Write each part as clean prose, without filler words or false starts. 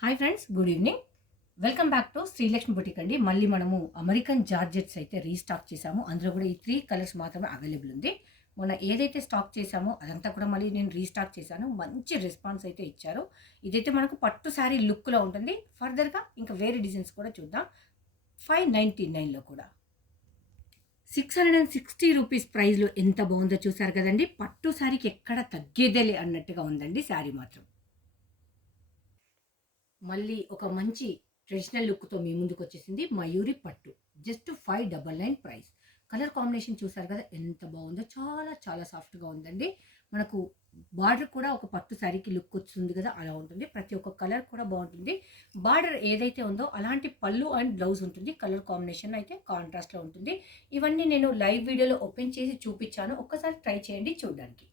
Hi friends, good evening. Welcome back to Srilakshmi boutique అండి. మళ్ళీ మనము అమెరికన్ జార్జెట్స్ అయితే రీస్టాక్ చేసాము. అందులో కూడా ఈ 3 కలర్స్ మాత్రమే అవైలబుల్ ఉంది. మొన్న ఏదైతే స్టాక్ చేసామో అదంతా కూడా మళ్ళీ నేను రీస్టాక్ చేశాను. మంచి రెస్పాన్స్ అయితే ఇచ్చారు. ఇదైతే మనకు పట్టు శారీ లుక్‌లో ఉంటుంది. ఫర్దర్‌గా ఇంకా వేరే డిజైన్స్ కూడా చూద్దాం. 599లో కూడా 660 రూపీస్ ప్రైస్‌లో ఎంత బాగుందో చూసారు కదండీ. పట్టు శారీకి ఎక్కడ తగ్గేదేలే అన్నట్టుగా ఉందండి శారీ మాత్రం. మళ్ళీ ఒక మంచి ట్రెడిషనల్ లుక్‌తో మీ ముందుకొచ్చేసింది మయూరి పట్టు. Just 599 price. కలర్ కాంబినేషన్ చూసారు కదా ఎంత బాగుందో. చాలా చాలా సాఫ్ట్‌గా ఉందండి. మనకు బార్డర్ కూడా ఒక పట్టు శారీకి లుక్ వస్తుంది కదా అలా ఉంటుంది. ప్రతి ఒక్క కలర్ కూడా బాగుంటుంది. బార్డర్ ఏదైతే ఉందో అలాంటి పళ్ళు అండ్ బ్లౌజ్ ఉంటుంది. కలర్ కాంబినేషన్ అయితే కాంట్రాస్ట్‌లో ఉంటుంది. ఇవన్నీ నేను లైవ్ వీడియోలో ఓపెన్ చేసి చూపించాను. ఒక్కసారి ట్రై చేయండి చూడడానికి.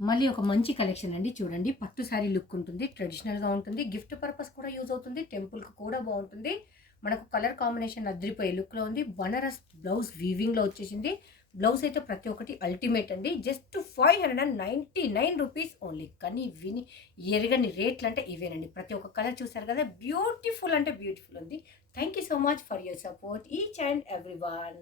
మళ్ళీ ఒక మంచి కలెక్షన్ అండి. చూడండి పట్టు శారీ లుక్ ఉంటుంది. ట్రెడిషనల్‌గా ఉంటుంది. గిఫ్ట్ పర్పస్ కూడా యూజ్ అవుతుంది. టెంపుల్‌కి కూడా బావుంటుంది. మనకు కలర్ కాంబినేషన్ అదిరిపోయే లుక్‌లో ఉంది. బనారస్ బ్లౌజ్ వీవింగ్‌లో వచ్చేసింది. బ్లౌజ్ అయితే ప్రతి ఒక్కటి అల్టిమేట్ అండి. Just 599 rupees only. కానీ విని ఎరగని రేట్లంటే ఇవేనండి. ప్రతి ఒక్క కలర్ చూసారు కదా! బ్యూటిఫుల్ అంటే బ్యూటిఫుల్ ఉంది. Thank you so much for your support each and everyone.